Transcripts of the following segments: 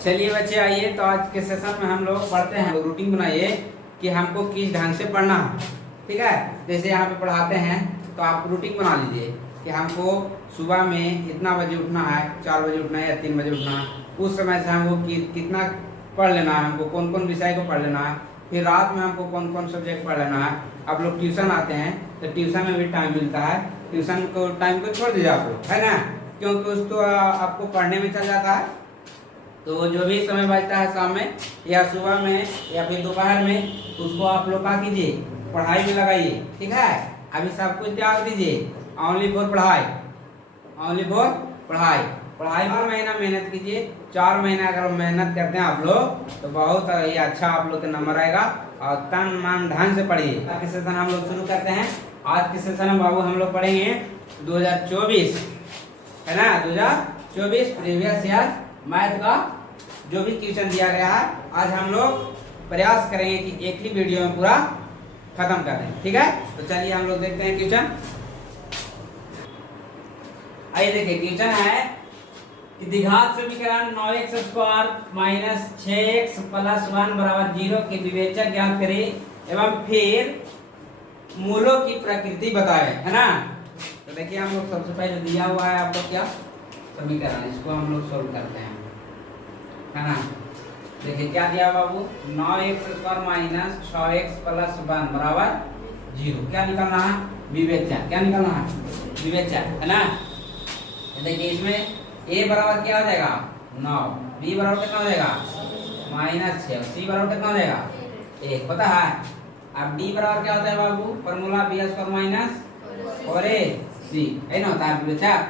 चलिए बच्चे आइए, तो आज के सेशन में हम लोग पढ़ते हैं। रूटीन बनाइए कि हमको किस ढंग से पढ़ना है, ठीक है। जैसे यहाँ पे पढ़ाते हैं तो आप रूटीन बना लीजिए कि हमको सुबह में इतना बजे उठना है, 4 बजे उठना है या 3 बजे उठना है। उस समय से हमको कितना पढ़ लेना है, हमको कौन कौन विषय को पढ़ लेना है, फिर रात में हमको कौन कौन सब्जेक्ट पढ़ लेना है। आप लोग ट्यूशन आते हैं तो ट्यूशन में भी टाइम मिलता है, ट्यूशन को टाइम को छोड़ दीजिए आप लोग, है ना, क्योंकि उसको आपको पढ़ने में चल जाता है। तो जो भी समय बचता है शाम में या सुबह में या फिर दोपहर में, उसको आप लोग क्या कीजिए, पढ़ाई में लगाइए, ठीक है। अभी सब कुछ त्याग दीजिए, ओनली फॉर पढ़ाई, ओनली फॉर पढ़ाई। पढ़ाई में महीना मेहनत कीजिए, 4 महीना अगर मेहनत करते हैं आप लोग तो बहुत ही अच्छा आप लोग का नंबर आएगा। और तन मन धन से पढ़िए। आज के सेशन हम लोग शुरू करते हैं। आज के सेशन में बाबू हम लोग पढ़ेंगे 2024, है ना, 2024 प्रीवियस ईयर मैथ का जो भी क्वेश्चन दिया गया है। आज हम लोग प्रयास करेंगे कि एक ही वीडियो में पूरा खत्म कर दें, ठीक है। तो चलिए हम लोग देखते हैं क्वेश्चन। आइए देखिए, क्वेश्चन है कि द्विघात समीकरण 9x square minus 6x plus 1 बराबर 0 के विवेचक ज्ञात करें एवं फिर मूलों की प्रकृति बताएं, है ना। तो देखिए हम लोग सबसे पहले दिया हुआ है आपको क्या समीकरण, इसको हम लोग सोल्व करते हैं, है ना। देखिए क्या दिया बाबू, 9x square minus 6x plus 1 बराबर 0। क्या निकालना है, विवेचक। क्या निकालना है, विवेचक, है ना। देखिए इसमें a बराबर क्या हो जाएगा 9, b बराबर कितना हो जाएगा -6, c बराबर कितना हो जाएगा 1, पता है। अब d बराबर क्या होता है बाबू, formula b square minus 4ac, है ना, होता है विवेचक।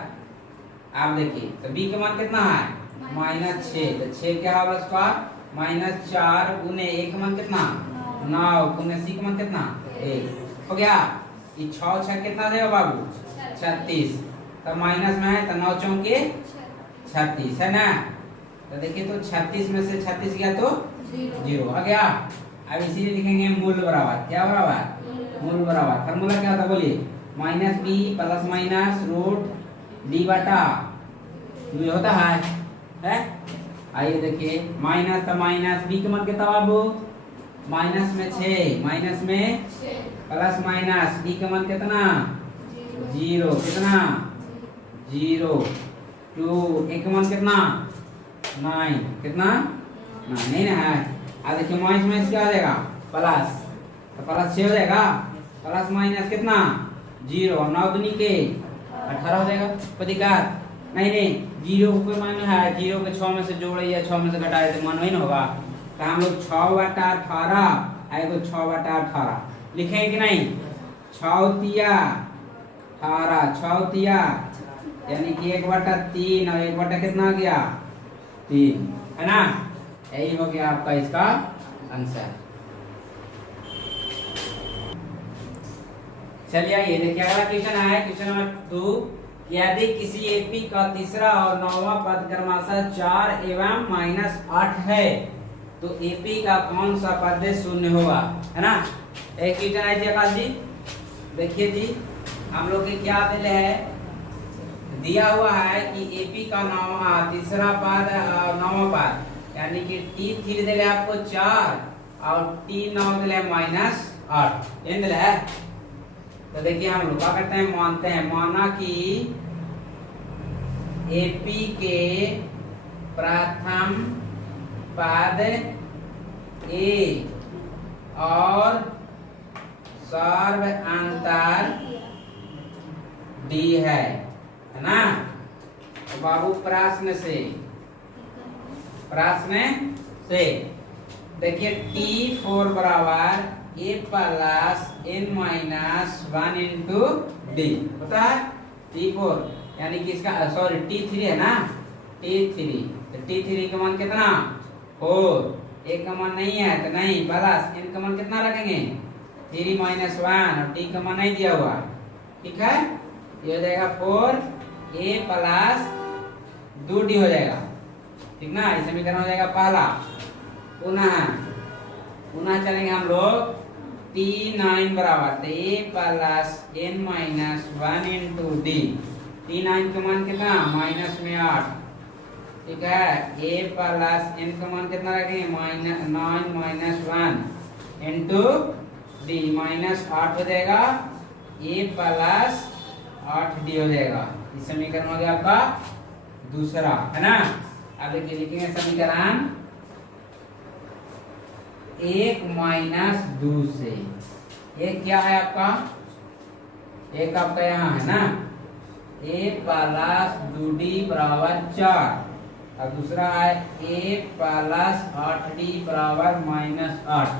आप देखिए तो b का मान कितना है -6, तो 6 क्या होगा स्क्वायर -4 गुने a का मान कितना 9 गुने c का मान कितना 1 हो गया। ये 6 6 कितना देगा बाबू 36, तो माइनस में है तो 9 चौके 36, है ना। तो देखिए तो 36 में से 36 गया तो 0 आ गया। अब इसीलिए लिखेंगे मूल बराबर, क्या बराबर, मूल बराबर। फॉर्मूला क्या होता है बोलिए, -b plus minus root d बटा ये होता है। आइए देखिए माइनस तो माइनस, b का मान कितना बाबू माइनस में 6, माइनस में प्लस माइनस d का मान कितना 0, कितना 0 2, a का मान कितना 9, कितना 9 नहीं ना है। अब देखिए माइनस में क्या हो जाएगा प्लस, तो प्लस 6 हो जाएगा, प्लस माइनस कितना 0, 9 दूनी के 18 हो जाएगा। कोई दिक्कत नहीं, 0 को कोई मान है, 0 के 6 में से जोड़े या 6 में से घटाए तो मान वही ना होगा। तो हम लोग 6/18 आएगा, 6/18 लिखेंगे कि नहीं, 6 तिया 18, 6 तिया यानी कि 1/3 और 1 कितना आ गया 3, है ना। यही हो गया आपका इसका आंसर। चलिए आइए देखिए अगला क्वेश्चन है, क्वेश्चन नंबर 2। यदि किसी एपी का तीसरा और 9वां पद क्रमशः 4 एवं -8 है तो एपी का कौन सा पद शून्य होगा, है ना। एक क्वेश्चन है जी आकाश जी, देखिए जी हम लोग के क्या दिया हुआ है कि एपी का तीसरा पद और 9वां पद यानी कि t3 दिले आपको 4 और t9 दिले -8 ये दिले है। तो देखिए हम लोग क्या करते हैं, मानते हैं, माना कि एपी के प्रथम पद ए और सर्व अंतर डी है ना। तो बाबू प्रश्न से देखिए T4 बराबर a plus n minus 1 into D होता है। T4 यानी कि इसका सॉरी T3 है ना, T3 तो T3 का मान कितना 4, a का मान नहीं है तो नहीं, प्लस n का मान कितना रखेंगे 3 - 1 और t का मान नहीं दिया हुआ, ठीक है। ये हो जाएगा 4a प्लस 2d हो जाएगा, ठीक ना। इस समीकरण हो जाएगा पहला। पुनः चलेंगे हम लोग T9 बराबर तो a plus n minus 1 into D, T9 का मान कितना -8, ठीक है। a प्लस n का मान कितना रखेंगे -9 माइनस 1 इंटू d -8 हो जाएगा, a प्लस 8d हो जाएगा। इस समीकरण हो गया आपका दूसरा, है ना। अब देखिए लिखेंगे समीकरण 1 माइनस 2 से, एक क्या है आपका, एक आपका यहाँ है ना, a प्लस 2d बराबर 4, और दूसरा है a प्लस 8d बराबर -8।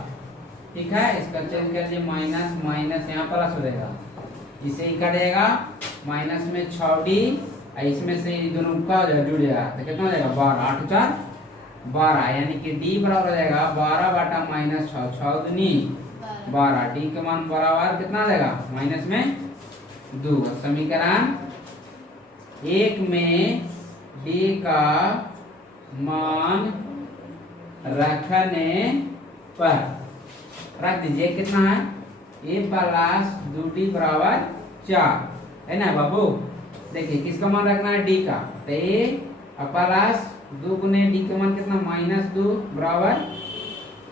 ठीक है, इसका चेंज कर दिए, माइनस माइनस यहाँ प्लस हो जाएगा, इसे ही कटेगा, माइनस में 6d, इसमें से दोनों का जुड़ जाएगा तो कितना हो जाएगा 12, 8 4 12, यानी कि d बराबर हो जाएगा 12 बटा -6, 6 दूनी 12, d का मान बराबर कितना आ जाएगा माइनस में 2। समीकरण 1 में d का मान रखने पर रख दीजिए, कितना है a प्लस 2d बराबर 4, है ना बाबू। देखिए किसका मान रखना है, d का, तो a प्लस 2 गुने d का मान कितना -2 बराबर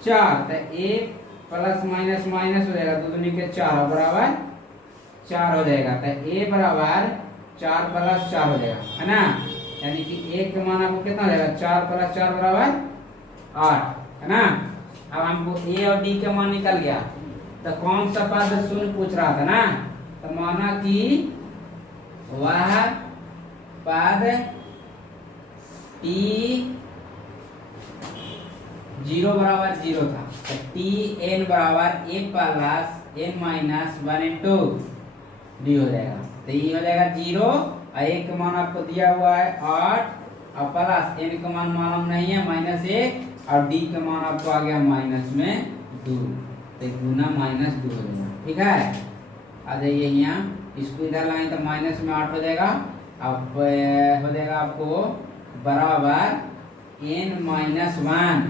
4, तो a प्लस माइनस माइनस हो जाएगा, 2 दूनी के 4 बराबर 4 हो जाएगा, तो a बराबर 4 प्लस 4 हो जाएगा, है ना। यानी कि a का मान आपको कितना हो जाएगा 4 प्लस 4 बराबर 8, है ना। अब हमको a और d का मान निकल गया, तो कौन सा पद शून्य पूछ रहा था ना, तो माना कि वह पद t 0 बराबर 0 था, तो t n बराबर a plus n minus 1 into D हो जाएगा, तो ये हो जाएगा 0, और a का मान आपको दिया हुआ है 8, और प्लस n का मान मालूम नहीं है -1, और d का मान आपको आ गया माइनस में 2, तो गुना -2 हो जाएगा। ठीक है, आ जाइए यहाँ, इसको इधर लाएं तो माइनस में 8 हो जाएगा, अब हो जाएगा आपको बराबर n माइनस 1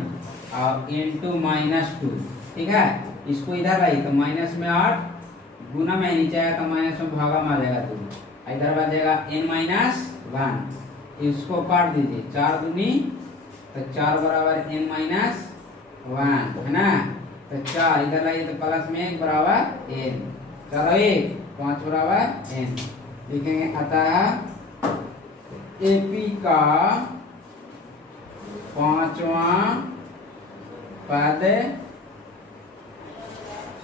और इंटू -2। ठीक है, इसको इधर लाइए तो माइनस में 8 गुना में नीचे आया तो माइनस में भागा में आ जाएगा 2, इधर बच जाएगा n माइनस 1, इसको काट दीजिए, 4 दूनी तो 4 बराबर n माइनस 1, है ना। तो 4 इधर लाइए तो प्लस में 1 बराबर n, चलो 1 5 बराबर n लिखेंगे। अतः AP का 5वां पद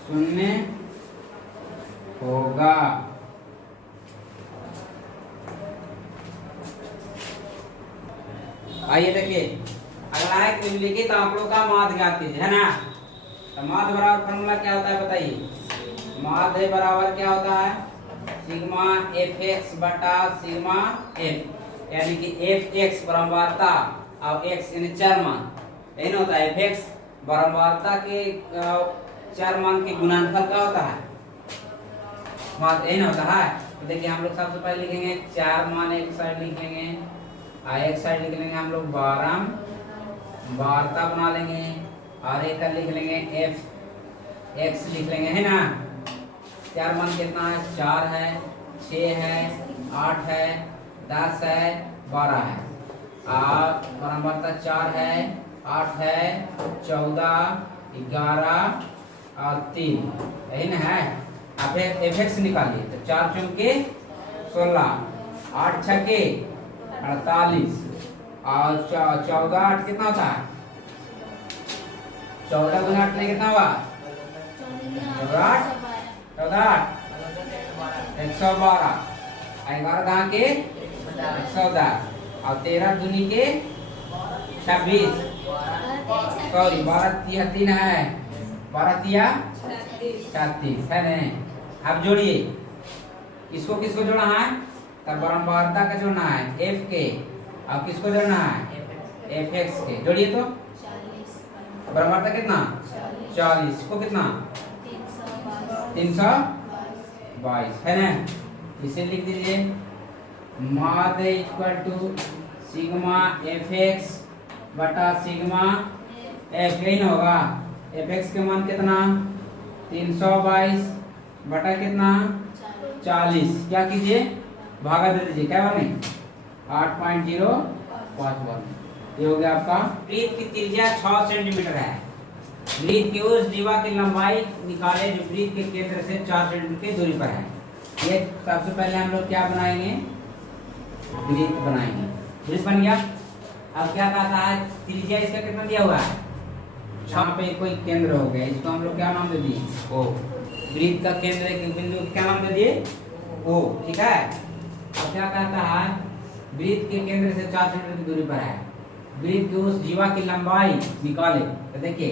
शून्य होगा। आइए देखिए अगला है कुछ लिखिए तो आप लोग का माध्य ज्ञात कीजिए, है ना। तो माध्य बराबर फॉर्मूला क्या होता है बताइए। माध्य बराबर क्या होता है, सिग्मा fx बटा सिग्मा f, यानी कि fx बारंबारता और x यानी चर मान, यही ना होता है। fx बारंबारता के चर मान के गुणनफल का होता है, माध्य यही ना होता है। तो देखिए हम लोग सबसे पहले लिखेंगे 4 मान एक साइड लिखेंगे, एक साइड लिख लेंगे हम लोग बारंबारता बना लेंगे, और एक लिख लेंगे f x लिख लेंगे, है ना। 4 मान कितना है, 4 है, 6 है, 8 है, 10 है, 12 है, और बारंबारता 4 है, 8 है, 14, 11 और 3, यही ना है। अब fx निकालिए तो 4 चौके 16, 8 छके 48, और 14 8 कितना होता है, 14 गुना 8 कितना हुआ 14 112, 11 कहाँ के 110, और 13 दूनी के 26, सॉरी 12 तिया 3 है, 12 तिया 36 है नहीं। अब जोड़िए, किसको किसको जोड़ना है, तब बारंबारता का जोड़ना है f के, अब किसको जोड़ना है fx के, जोड़िए तो बारंबारता कितना 40 को कितना 322, है ना। इसे लिख दीजिए माध्य इक्वल टू सिग्मा fx बटा सिग्मा f, यही ना होगा। fx के मान कितना 322 बटा कितना 40, क्या कीजिए भागा दे दीजिए, क्या बने 8.051। ये हो गया आपका। वृत्त की त्रिज्या 6 सेंटीमीटर है। वृत्त की उस जीवा की लंबाई निकाले जो वृत्त के केंद्र से 4 सेंटीमीटर की दूरी पर है। ये सबसे पहले हम लोग क्या बनाएंगे, वृत्त बनाएंगे। वृत्त बन गया। अब क्या कहता है, त्रिज्या इसका कितना दिया हुआ है, यहाँ पे कोई केंद्र हो गया, इसको हम लोग क्या नाम दे दिए, ओ। वृत्त का केंद्र के बिंदु को क्या नाम दे दिए, ओ। ठीक है। अब क्या कहता है, वृत्त के केंद्र से 4 सेंटीमीटर की दूरी पर है। वृत्त की उस जीवा की लंबाई निकाले। तो देखिए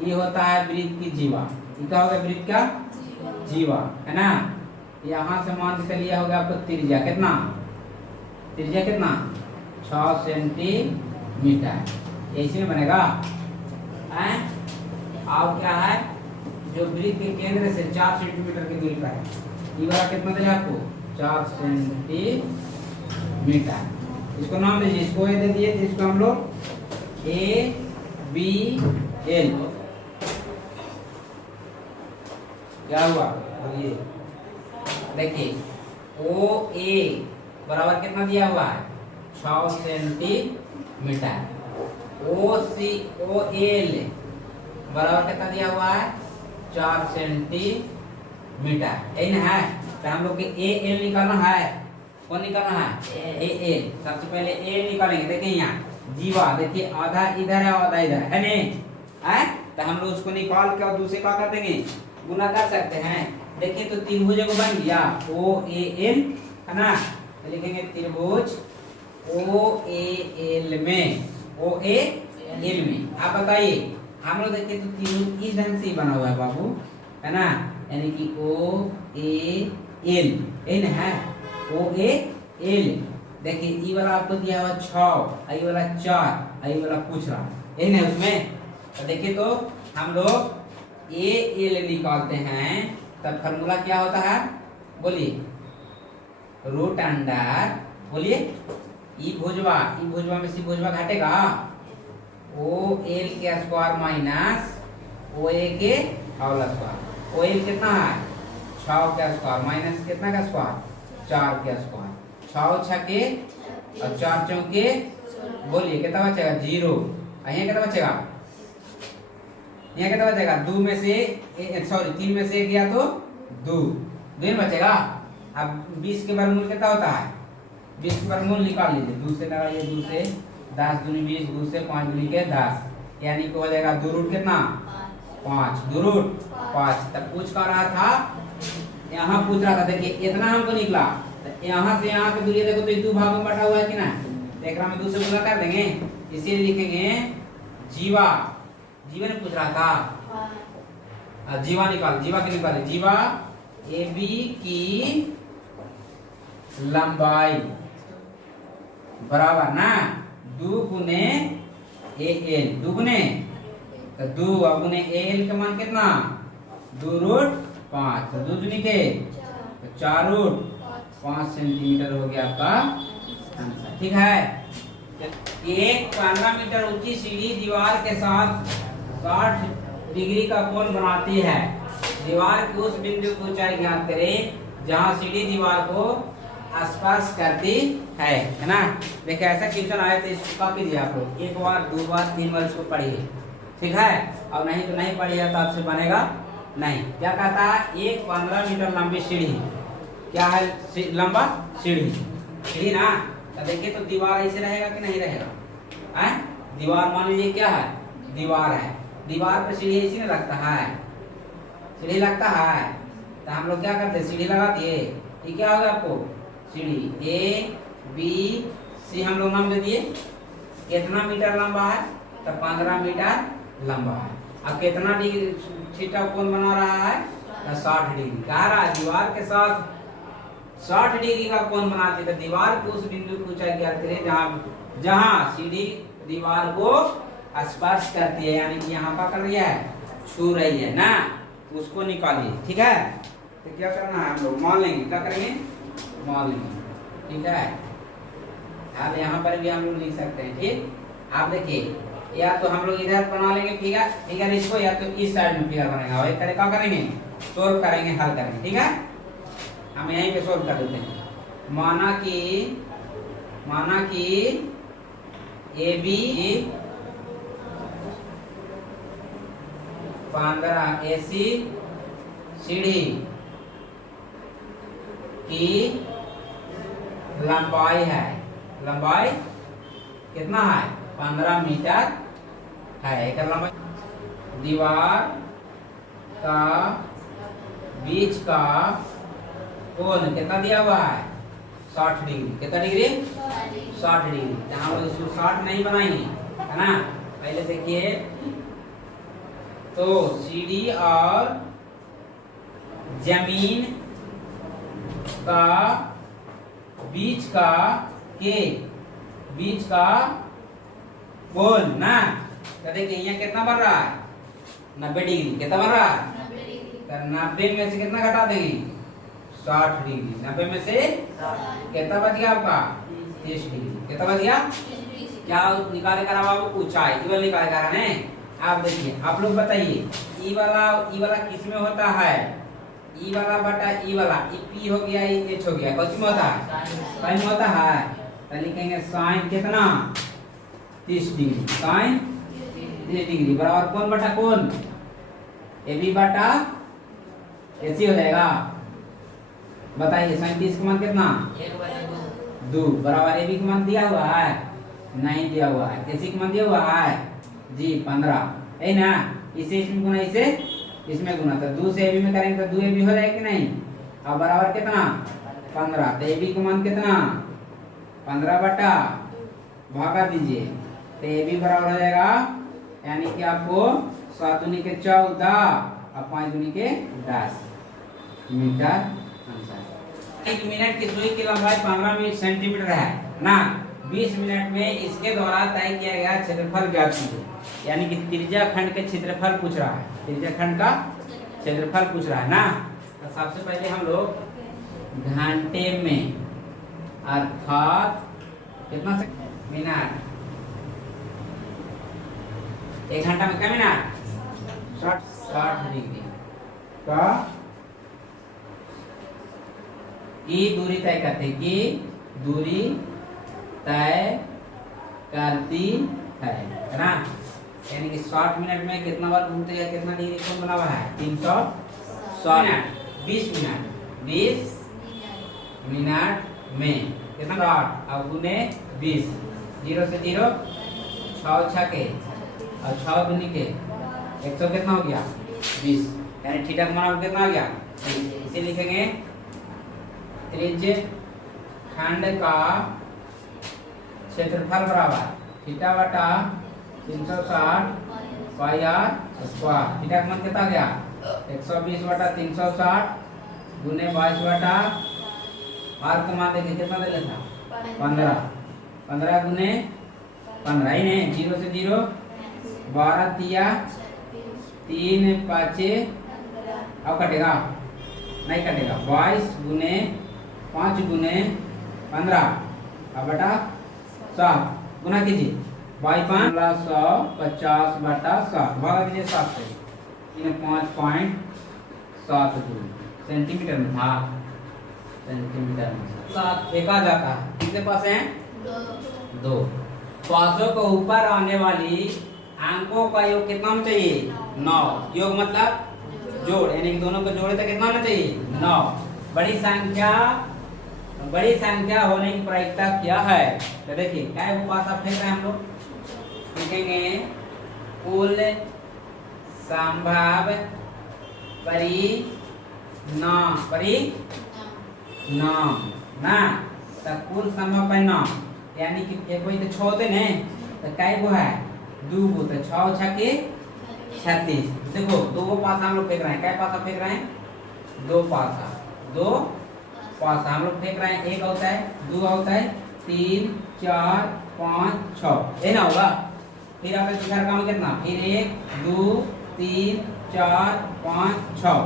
ये होता है वृत्त की जीवा। ये क्या होगा, वृत्त का जीवा है ना। यहाँ से मान के चलिए होगा आपको त्रिज्या कितना, त्रिज्या कितना 6 सेंटीमीटर। ऐसे में बनेगा। अब क्या है, जो वृत्त के केंद्र से 4 सेंटीमीटर की दूरी पर है, ये वाला कितना दिया आपको 4 सेंटीमीटर। इसको नाम दीजिए, इसको ये दे दिए, इसको हम लोग ए बी एल। क्या हुआ बोलिए, देखिए ओ ए बराबर कितना दिया हुआ है 6 सेंटीमीटर। ओ सी ओ एल बराबर कितना दिया हुआ है 4 सेंटीमीटर। यही ना है। तो हम लोग ए एल निकालना है। कौन निकालना है, ए एल। सबसे पहले ए निकालेंगे। देखिए यहाँ जीवा, देखिए आधा इधर है आधा इधर है नहीं, तो हम लोग उसको निकाल के और दूसरे क्या कर देंगे, गुना कर सकते हैं। देखिए तो त्रिभुज को बन गया ओ ए एल है ना। तो लिखेंगे त्रिभुज ओ ए एल में, ओ ए एल में। आप बताइए, हम लोग देखिए तो त्रिभुज इस ढंग से बना हुआ है बाबू, है ना। यानी कि ओ ए एल, यही ना है ओ ए एल। देखिए ये वाला आपको दिया हुआ 6, ये वाला 4, ये वाला पूछ रहा, यही ना उसमें। तो देखिए तो हम लोग ए एल निकालते हैं, तब फॉर्मूला क्या होता है बोलिए, रूट अंडर, बोलिए ई भुजवा में सी भुजवा घटेगा, ओ एल के स्क्वायर माइनस ओ ए के होल स्क्वायर। ओ एल कितना है 6 का स्क्वायर माइनस कितना का स्क्वायर 4 के स्क्वायर। 6 छके और 4 चौके, बोलिए कितना बचेगा 0। यहाँ कितना बचेगा, यहाँ कितना बचेगा 2 में से सॉरी 3 में से गया तो 2 बचेगा। अब 20 के वर्गमूल कितना होता है, 20 के वर्गमूल निकाल लीजिए। 2 से लगाइए, 2 से 10 दूनी 20, 2 से 5 दूनी के 10, यानी कि हो जाएगा 2 रूट कितना 5, 2 रूट 5। तब पूछ कर रहा था, यहाँ पूछ रहा था, देखिए इतना हमको निकला। तो यहाँ से यहाँ की दूरी देखो तो 2 भागों में बटा हुआ है कि ना। तो एक में 2 से गुना कर देंगे, इसीलिए लिखेंगे जीवा। जीवा ने पूछ रहा था, जीवा निकाल, जीवा की निकाले। जीवा ए बी की लंबाई बराबर ना 2 गुने ए एल, 2 गुने तो 2 और गुने ए एल का मान कितना 2 रूट 5, तो 2 दूनी के तो 4 रूट 5 सेंटीमीटर हो गया आपका आंसर। ठीक है। एक 15 मीटर ऊंची सीढ़ी दीवार के साथ 60 डिग्री का कोण बनाती है। दीवार के उस बिंदु की ऊंचाई ज्ञात करें जहां सीढ़ी दीवार को स्पर्श करती है ना। देखिए ऐसा क्वेश्चन आया तो इसको कॉपी कीजिए आप लोग, 1 बार 2 बार 3 बार इसको पढ़िए। ठीक है। और नहीं तो नहीं पढ़िए तो आपसे बनेगा नहीं। क्या कहता है, एक 15 मीटर लंबी सीढ़ी, क्या है लंबा सीढ़ी ना। तो देखिए तो दीवार ऐसे रहेगा कि नहीं रहेगा, दीवार मान लीजिए क्या है, दीवार है, दीवार पर सीढ़ी ऐसी ना लगता है, सीढ़ी लगता है। तो हम लोग क्या करते हैं, सीढ़ी लगा दिए। ये क्या होगा आपको सीढ़ी ए बी सी हम लोग नाम दे दिए। कितना मीटर लंबा है, तो 15 मीटर लंबा है। अब कितना डिग्री थीटा कोण बना रहा है, तो 60 डिग्री। कह रहा है दीवार के साथ 60 डिग्री का कोण बनाती है। तो दीवार को उस बिंदु की ऊंचाई ज्ञात करें जहां सीढ़ी दीवार को स्पर्श करती है, यानी कि यहाँ पर कर रही है, छू रही है ना, उसको निकालिए। ठीक है। तो क्या करना है, हम लोग मान लेंगे, क्या करेंगे मान लेंगे। ठीक है। अब यहाँ पर भी हम लोग लिख सकते हैं। ठीक। आप देखिए, या तो हम लोग इधर बना लेंगे फिगर इसको, या तो इस साइड में फिगर बनेगा। और एक तरह क्या करेंगे, सोल्व करेंगे, हल करेंगे। ठीक है। हम यहीं पे सोल्व कर देते हैं। माना कि ए बी 15 AC सीढ़ी की लंबाई है। लंबाई कितना है? 15 मीटर है। एक लंबाई दीवार का बीच का कोण कितना दिया हुआ है? 60 डिग्री। कितना डिग्री? 60 डिग्री। यहाँ पर इसको 60 नहीं बनाएंगे, है ना। पहले देखिए तो सीढ़ी और जमीन का बीच का कोण ना, तो देखिए यहाँ कितना बन रहा है? 90 डिग्री। कितना बन रहा है? 90 में से कितना घटा देंगे? 60 डिग्री। 90 में से कितना बच गया आपका? 30 डिग्री। कितना बच गया? क्या निकालेगा बाबू? ऊंचाई केवल निकालेगा है। आप देखिए, आप लोग बताइए ई वाला किस में होता है? ई वाला बटा ई वाला, ई पी हो गया, ई एच हो गया, कौन में होता है? साइन में होता है। तो लिखेंगे साइन कितना? 30 डिग्री। साइन 30 डिग्री बराबर कौन बटा कौन? ए बी बटा एसी हो जाएगा। बताइए साइन 30 का मान कितना? 2 बराबर ए बी का मान दिया हुआ है? नहीं दिया हुआ है। एसी का मान दिया हुआ है जी 15, है ना। इसे इसमें गुना, इसे इसमें गुना, तो 2 से ए बी में करेंगे तो 2 ए बी हो जाएगा कि नहीं? अब बराबर कितना? 15। तो ए बी का मान कितना? 15 बटा भागा दीजिए, तो ए बी बराबर हो जाएगा, यानी कि आपको 7 दूनी के 14 और 5 दूनी के 10 मीटर आंसर। 1 मिनट की सुई की लंबाई 15 सेंटीमीटर है ना। 20 मिनट में इसके द्वारा तय किया गया क्षेत्रफल ज्ञात कीजिए। यानी कि त्रिज्या खंड के क्षेत्रफल पूछ रहा है। त्रिज्या खंड का क्षेत्रफल पूछ रहा है ना। तो सबसे पहले हम लोग घंटे में, अर्थात कितना से मिनट, 1 घंटा में क्या मिनट? 60 डिग्री का की दूरी तय करते, की दूरी तय करती है ना। यानी कि 60 मिनट में कितना बार घूमते हैं? कितना डिग्री कोण बना हुआ है? 360 मिनट। 20 मिनट, 20 मिनट में कितना? 60 और गुने 20, 0 से 0 6 छके और 6 दूनी के 100 कितना हो गया? 20। यानी थीटा का मान कितना हो गया? इसे लिखेंगे त्रिज्य खंड का क्षेत्रफल बराबर थीटा बटा 360 पाई आर स्क्वायर। थीटा का मान कितना आ गया? 120 बटा 360 गुने 22 बटा आर का मान देखिए कितना दे लेता? 15। 15 गुने 15 ही नहीं, 0 से 0 12 तिया 3 5 अब कटेगा? नहीं कटेगा। 22 गुने 5 गुने 15 अब बटा 7 गुना कीजिए। 22 150 बटा 7 भागा दीजिए 7 से। 5.72 सेंटीमीटर में था। सेंटीमीटर में 7 फेंका जाता है। कितने पास हैं? 2। पासों को ऊपर आने वाली अंकों का योग कितना होना चाहिए? 9। योग मतलब जोड़, यानी कि दोनों को जोड़े तो कितना होना चाहिए? 9। बड़ी संख्या होने की प्रायिकता क्या है? तो देखिए क्या पासा फेंक रहे हैं हम लोग। लिखेंगे कुल संभव परिणाम ना। तो कुल संभव परिणाम यानी कि एक कोई तो 6 होते ने, तो कै गो है? 2 गो। तो 6 छके 36। देखो 2 पासा हम लोग फेंक रहे हैं। क्या पासा फेंक रहे हैं? 2 पासा। 2 पासा हम लोग फेंक रहे हैं। 1 होता है, 2 होता है, 3 4 5 6 ये ना होगा। फिर आपका तीसरा काम कितना? फिर 1 2 3 4 5 6।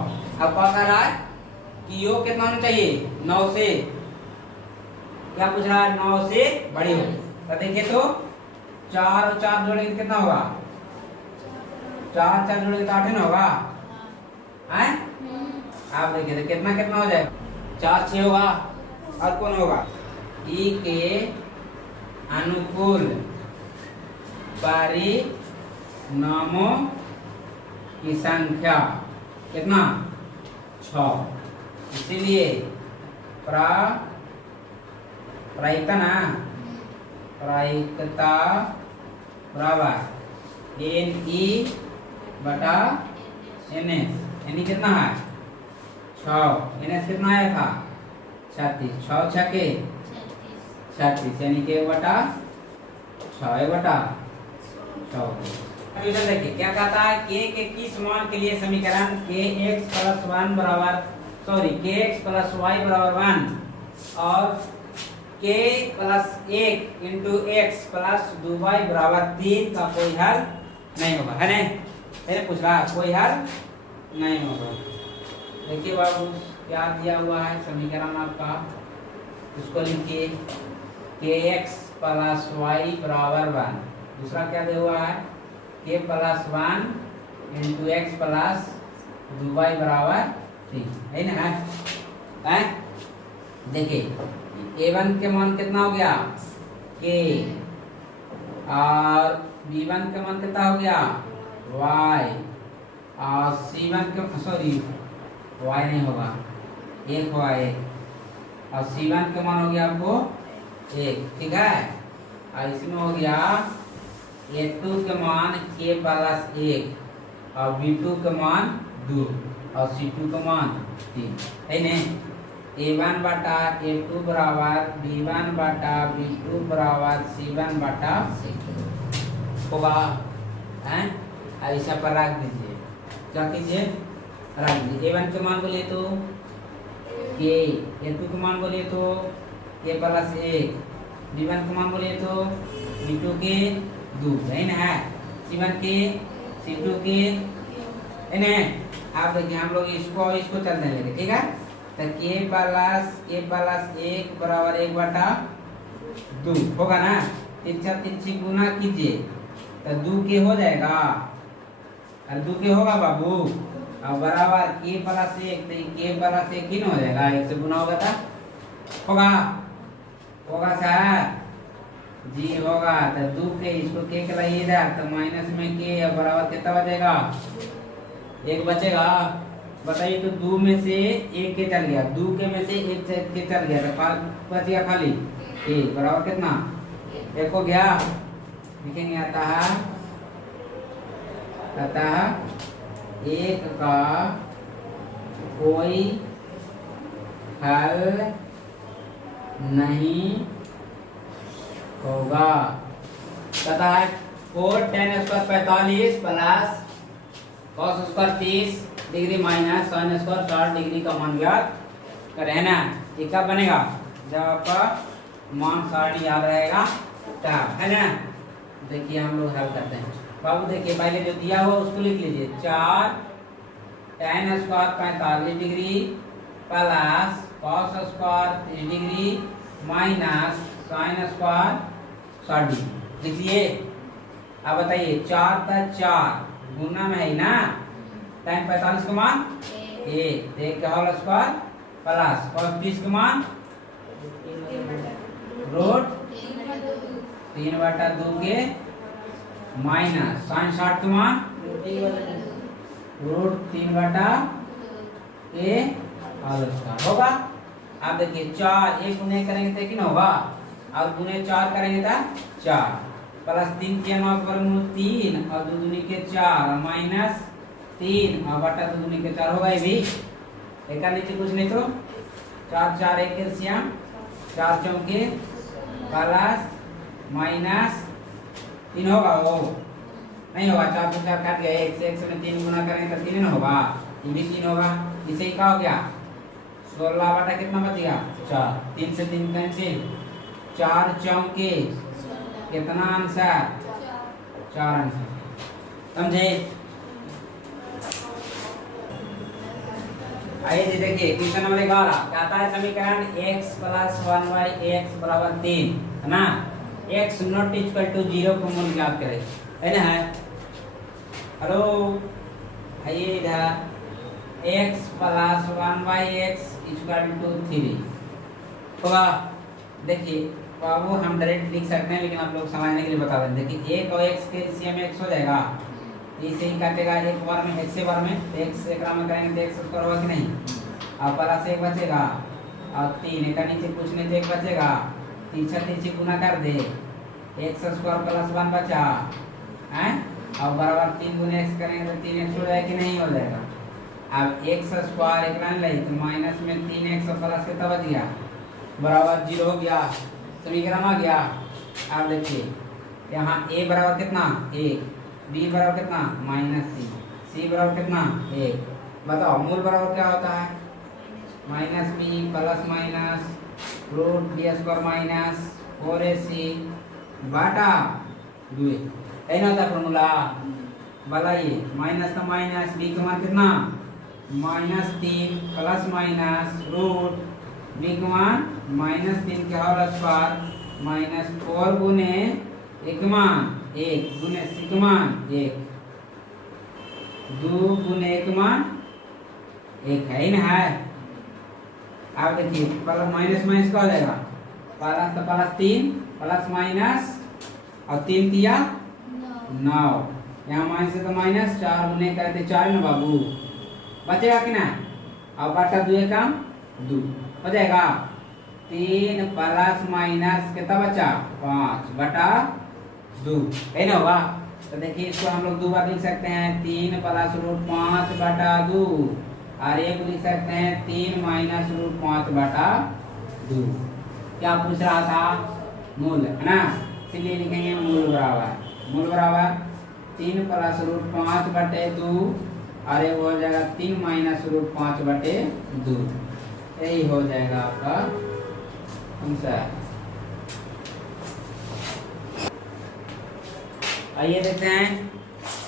अब क्या कर रहा है कि योग कितना होना चाहिए? 9 से, क्या पूछ रहा है? 9 से बड़ी हो। तो देखिए तो 4 और 4 जोड़ेंगे कितना होगा? 4 4 जोड़ेंगे तो 8 ना होगा? हैं? आप देखिए तो कितना कितना हो जाएगा? 4 6 होगा। और कौन होगा? ई के अनुकूल परिणामों की संख्या कितना 6। इसीलिए प्रायिकता ना प्रायिकता बराबर NE बटा NS। यानी कितना है 6, NS कितना आया था 36, 6 छके 36 यानी कि 1/6 1/6। इधर देखिए क्या कहता है k के किस मान के लिए समीकरण kx + 1 बराबर kx + y बराबर 1 और k + 1 × x + 2y बराबर 3 का कोई हल नहीं होगा, है नहीं? मैंने पूछ रहा कोई हल नहीं होगा। देखिए बाबू क्या दिया हुआ है समीकरण आपका, उसको लिखिए kx + y बराबर 1। दूसरा क्या दिया हुआ है k + 1 × x + 2y बराबर 3, है ना? है देखिए a1 के मान कितना हो गया k और b1 के मान कितना हो गया y और c1 के y नहीं होगा 1 होगा 1 और c1 के मान हो गया आपको 1, ठीक है? और इसमें हो गया a2 के मान k + 1 और b2 के मान 2 और c2 के मान 3, है नहीं? a1 बटा a2 बराबर b1 बटा b2 बराबर c1 बटा होगा, हैं? ऐसा पर रख दीजिए, क्या कीजिए रख दीजिए। a1 के मान बोलिए तो k, a2 के मान बोलिए तो k + 1, b1 के मान बोलिए तो b2 के 2, है ना? c1 के c2 के, है ना? आप देखिए हम लोग इसको चलने लगे, ठीक है? तो k + 1 बराबर 1/2 होगा ना? 3 से गुना कीजिए तो 2k हो जाएगा, और 2k होगा बाबू और बराबर k + 1 तो k + 1 किन हो जाएगा, 1 से गुना होगा तो होगा सर जी होगा। तो 2k इसको k के लाइए इधर तो माइनस में k बराबर कितना बचेगा 1 बचेगा। बताइए तो 2 में से 1 के चल गया, 2 के में से 1 के चल गया तो बच गया खाली k बराबर कितना 1 हो गया। लिखेंगे अतः 1 का कोई हल नहीं होगा। तथा 4 tan² 45 plus cos² 30 degree minus sin² 60 degree का मान ज्ञात करें, है ना? ये कब बनेगा जब आपका मान 60 याद रहेगा तब, है ना? देखिए हम लोग हल करते हैं बाबू। देखिए पहले जो दिया हुआ उसको लिख लीजिए 4 tan² 45 degree plus cos² 30 degree minus sin² 60 degree लिखिए। अब बताइए 4 का 4 गुना में है ना, tan 45 का मान 1 का होल स्क्वायर प्लस cos 30 का मान √3/2 के माइनस sin 60 का मान √3/a होल स्क्वायर होगा। अब देखिए 4 1 गुने करेंगे तो कितना होगा और गुने 4 करेंगे तो 4 प्लस 3 के 9 वर्गमूल 3 और 2 दूनी के 4 माइनस 3 और बटा 2 दूनी के 4 होगा। ये भी एक नीचे कुछ नहीं तो 4 4 1 एलसीएम 4 चौके प्लस माइनस 3 होगा, वो नहीं होगा 4 से 4 काट गया 1 से 1 में 3 गुना करेंगे तो 3 ना होगा, ये भी 3 होगा। इसे क्या हो गया 16 बटा कितना बच गया 4, 3 से 3 कैंसिल 4 चौके कितना आंसर 4 आंसर, समझे? आइए जी देखिए क्वेश्चन नंबर 11 कहता है समीकरण x + 1y x बराबर 3, है ना? x नॉट इक्वल टू 0 को मूल ज्ञात करें, है ना? हेलो आइए इधर x + 1y x equal to 3 होगा। देखिए बाबू हम डायरेक्ट लिख सकते हैं, लेकिन आप लोग समझने के लिए बता दें। देखिए एक और x के एलसीएम में x हो जाएगा, इसे ही काटेगा एक बार में, x से बार में, तो x से में करेंगे तो x स्क्वायर होगा कि नहीं, और प्लस एक बचेगा और 3 का नीचे कुछ नहीं तो एक बचेगा, 3 गुना कर दे, x स्क्वायर प्लस 1 बचा है, और बराबर 3 गुने x करेंगे तो 3x हो जाएगा कि नहीं हो जाएगा। अब x स्क्वायर एक लाइन लाई तो माइनस में 3x प्लस कितना बच गया, बराबर 0 हो गया, समीकरण आ गया। अब देखिए यहाँ a बराबर कितना 1, b बराबर कितना -3, c बराबर कितना 1। बताओ मूल बराबर क्या होता है, minus B plus minus root B square minus 4ac बटा 2। है ना था फॉर्मूला वाला, ये माइनस का माइनस, बी का मान कितना -3 प्लस माइनस रूट बी का मान -3 के होल स्क्वायर -4 गुने एक मान 1 गुने सी का मान 1, 2 गुने एक मान 1 है ना है। अब देखिए प्लस माइनस माइनस क्या हो जाएगा, प्लस तो प्लस 3 प्लस माइनस और 3 दिया 9, यहाँ माइनस से तो माइनस 4 गुने करते 4 ना बाबू, बचेगा कि ना, और बटा 2 का 2 हो जाएगा, 3 प्लस माइनस कितना बचा 5 बटा 2, है ना होगा। तो देखिए इसको हम लोग 2 बार लिख सकते हैं, 3 प्लस रूट 5 बटा 2, और एक लिख सकते हैं 3 माइनस रूट 5 बटा 2। क्या पूछ रहा था, मूल है ना, इसलिए लिखेंगे मूल बराबर 3 प्लस रूट 5 बटे 2, और ये हो जाएगा 3 माइनस रूट 5 बटे 2, यही हो जाएगा आपका आंसर। आइए देखते हैं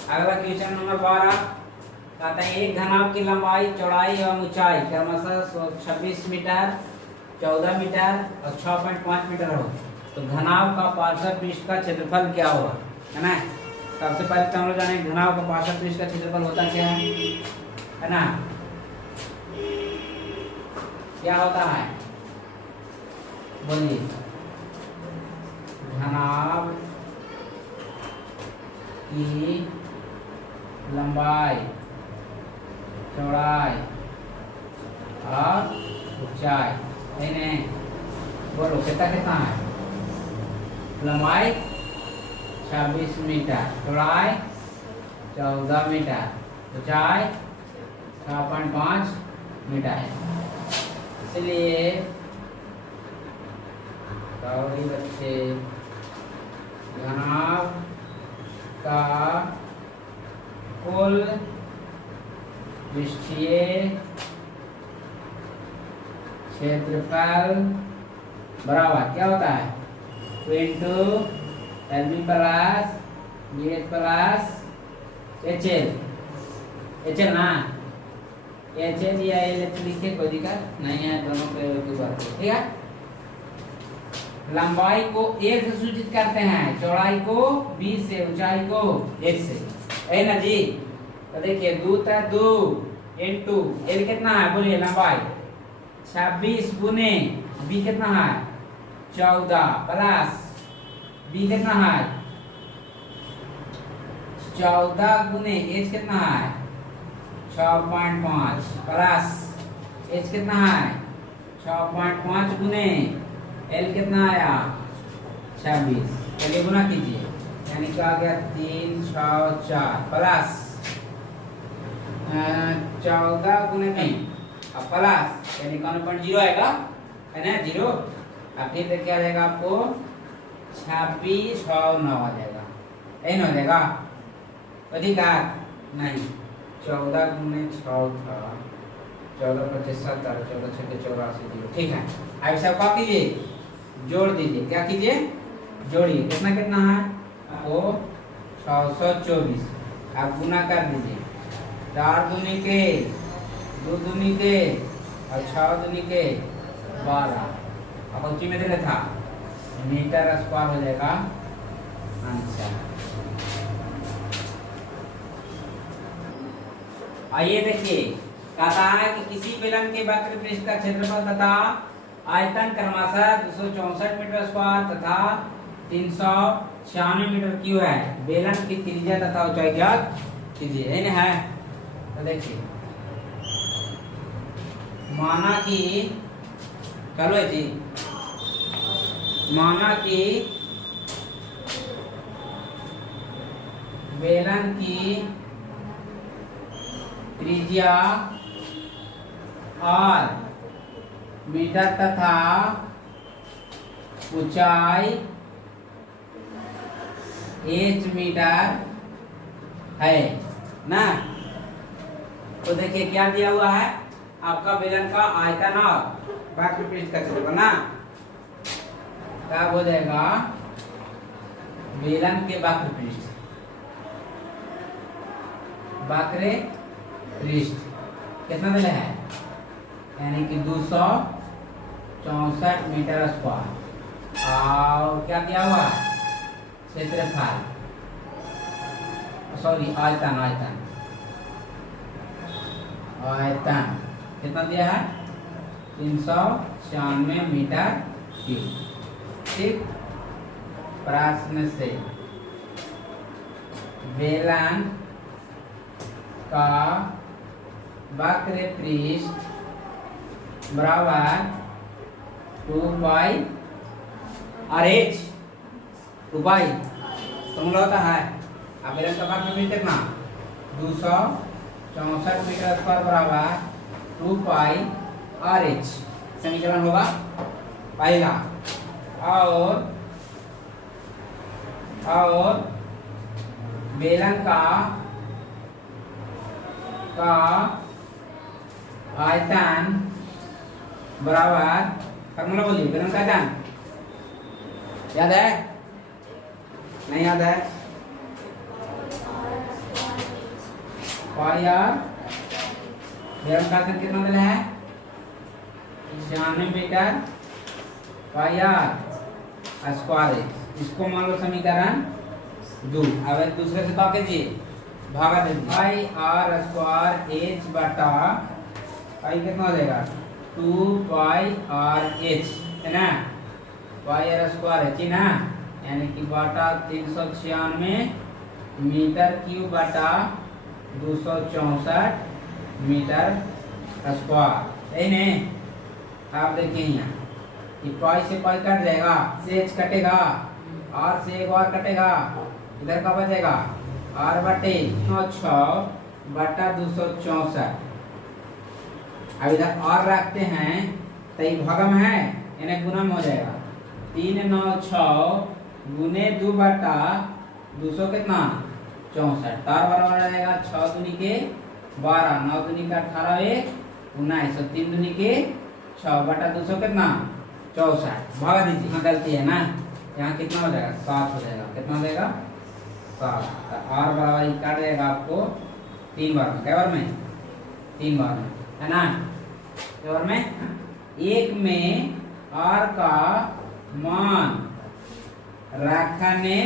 अगला क्वेश्चन नंबर 12। कहता है एक घनाभ की लंबाई चौड़ाई एवं ऊंचाई क्रमशः 26 मीटर 14 मीटर और 6.5 मीटर हो, तो घनाभ का पार्श्व पृष्ठ का क्षेत्रफल क्या होगा, है ना। सबसे पहले तो हम लोग जाने घनाभ का पार्श्व पृष्ठ का क्षेत्रफल होता क्या है ना, क्या होता है बोलिए। घनाभ की लंबाई चौड़ाई और ऊंचाई, है बोलो कितना है, लंबाई 26 मीटर, चौड़ाई 14 मीटर, ऊंचाई 6.5 मीटर है। इसलिए बच्चे घनाभ का कुल पृष्ठीय क्षेत्रफल बराबर क्या होता है, 2 LB plus BH plus HL ना, HL या LH लिखे कोई दिक्कत नहीं है, दोनों के ऊपर ठीक है। लंबाई को 1 से सूचित करते हैं, चौड़ाई को 20 से, ऊंचाई को 1 से, है ना जी। तो देखिए 2 इंटू एल कितना है बोलिए, लंबाई 26 गुने बी कितना है 14 प्लस बी कितना है 14 गुने एच कितना है 6.5 प्लस एच कितना है 6.5 गुने एल कितना आया 26, चलिए गुना कीजिए, यानी क्या आ गया 3 6 4 प्लस 14 गुने नहीं अब प्लस यानी 1.0 आएगा, है ना 0। अब फिर क्या आ जाएगा आपको 26 और 9 आ जाएगा, यही ना हो जाएगा, अधिकार नहीं 14 गुने 6 था 14 25 70 14 6 84 ठीक है। अब सब क्या कीजिए जोड़ दीजिए, क्या कीजिए जोड़िए, कितना कितना है वो 624, अब गुना कर दीजिए 4 दूनी के 2 दूनी के और 6 दूनी के 12, अब ऊंची में देखा था मीटर स्क्वायर हो जाएगा आंसर। आइए देखिए कहता है कि किसी बेलन के वक्र पृष्ठ का क्षेत्रफल तथा आयतन क्रमशः 264 मीटर स्क्वायर तथा 396 मीटर क्यूब है। बेलन की त्रिज्या तथा ऊंचाई ज्ञात कीजिए। है तो देखिए, माना कि चलो जी, माना कि बेलन की त्रिज्या r मीटर तथा ऊंचाई h मीटर है ना। तो देखिए क्या दिया हुआ है, आपका बेलन का आयतन और वक्र पृष्ठ का क्षेत्रफल ना, क्या हो जाएगा, बेलन के वक्र पृष्ठ, वक्र पृष्ठ कितना दिया है, यानी कि 264 मीटर स्क्वायर, और क्या दिया हुआ है, क्षेत्रफल, सॉरी आयतन, आयतन कितना दिया है, 396 मीटर क्यूब। ठीक, प्रश्न से बेलन का वक्र पृष्ठ बराबर 2 RH, 2 तुम होता है। अब बेलन का वक्र पृष्ठ कितना, 264 मीटर स्क्वायर बराबर 2 RH। समीकरण होगा पहला। और बेलन का आयतन बराबर, फॉर्मूला बोलिए, बेलन का आयतन याद है, नहीं याद है, बेलन का आयतन कितना दिया है, 96 मीटर स्क्वायर। इसको मान लो समीकरण 2। अब दूसरे से क्या कीजिए, भागा दे पाई r स्क्वायर h बटा पाई कितना हो जाएगा, 2 RH है ना, पाई r स्क्वायर h ना, यानी कि बटा 396 मीटर क्यूब बटा 264 मीटर स्क्वायर, सही नहीं। आप देखिए यहाँ कि पाई से पाई कट जाएगा, से h कटेगा, r से एक और कटेगा, इधर का बचेगा r बटे 6 बटा 264। अब इधर r रखते हैं तो ये भागम है, इन्हें गुना में हो जाएगा, 396 गुने 2 बटा 200 कितना, 64, तार बराबर आ जाएगा 6 दूनी के 12, 9 दूनी का 18, 1 19, 3 दूनी के 6 बटा 200 कितना, 64। भागा दीजिए, यहाँ गलती है ना, यहाँ कितना हो जाएगा, 7 हो जाएगा, कितना हो जाएगा, 7। तो r बराबर काट जाएगा आपको 3 बार में, क्या बार में, 3 बार में, है ना। क्या बार में, एक में r का मान रखने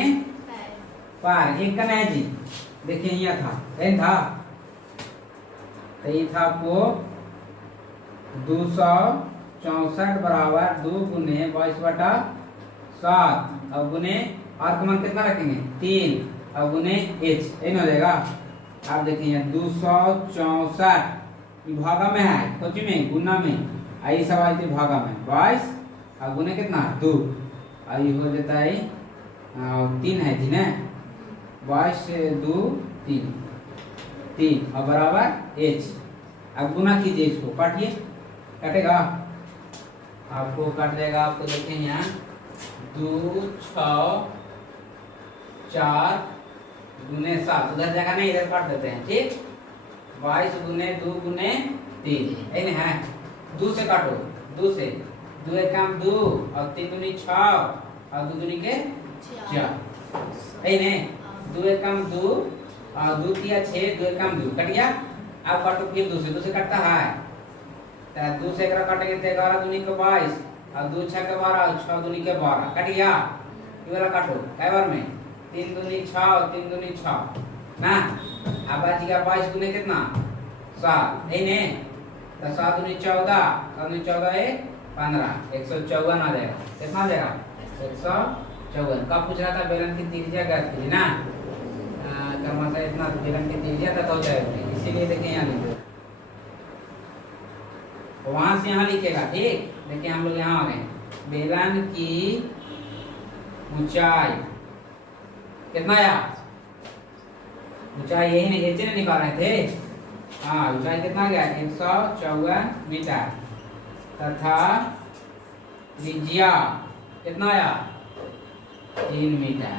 पर, एक का नहीं जी, देखिए यहाँ था, तो ये था आपको 264 बराबर 2 गुने 22 बटा 7, अब गुने r का मान कितना रखेंगे, 3, अब गुने h, हो जाएगा। आप देखिए यहाँ 264 भागा में है, सोची में गुना में, आई सब आई थी भागा में 22, अब गुने कितना 2, आई हो जाता है 3 है जी ना, 22 से 2 3 और बराबर h। अब गुना कीजिए, इसको काटिए, कटेगा आपको, काट जाएगा आपको, देखिए यहाँ 2 6 4 गुने 7, उधर जगह नहीं, इधर काट देते हैं, ठीक। 22 गुने 2 गुने 3, है 2 से काटो, 2 से 2 एक काम 2 और 3 दूनी 6 और 2 दूनी के 4, है नहीं, 2 एक काम 2 और 2 तिया 6, 2 एक काम 2 कट गया। अब काटो फिर 2 से कटता है, 2 से काटेंगे तो 11 दूनी के 22 और 2 6 के 12 और 6 दूनी के 12, कट गया। ये वाला काटो, कै बार में, 3 दूनी 6 और 3 दूनी 6 ना, अब बच गया 22 गुने कितना 7, है ने, तो 7 दूनी 14, 7 दूनी 14 है 15 154 आ जाएगा। कितना आ जाएगा? 154। कब पूछ रहा था? बेलन की त्रिज्या ज्ञात कीजिए ना। क्रमशः इतना बेलन की त्रिज्या तक हो जाएगी, इसीलिए देखिए यहाँ लिख दो, वहां से यहाँ लिखेगा। ठीक, देखिए हम लोग यहाँ आ गए। बेलन की ऊंचाई कितना आया? ऊंचाई यही नहीं ऐसे नहीं निकाल रहे थे। हाँ, ऊंचाई कितना गया? 154 मीटर तथा त्रिज्या कितना आया? 3 मीटर।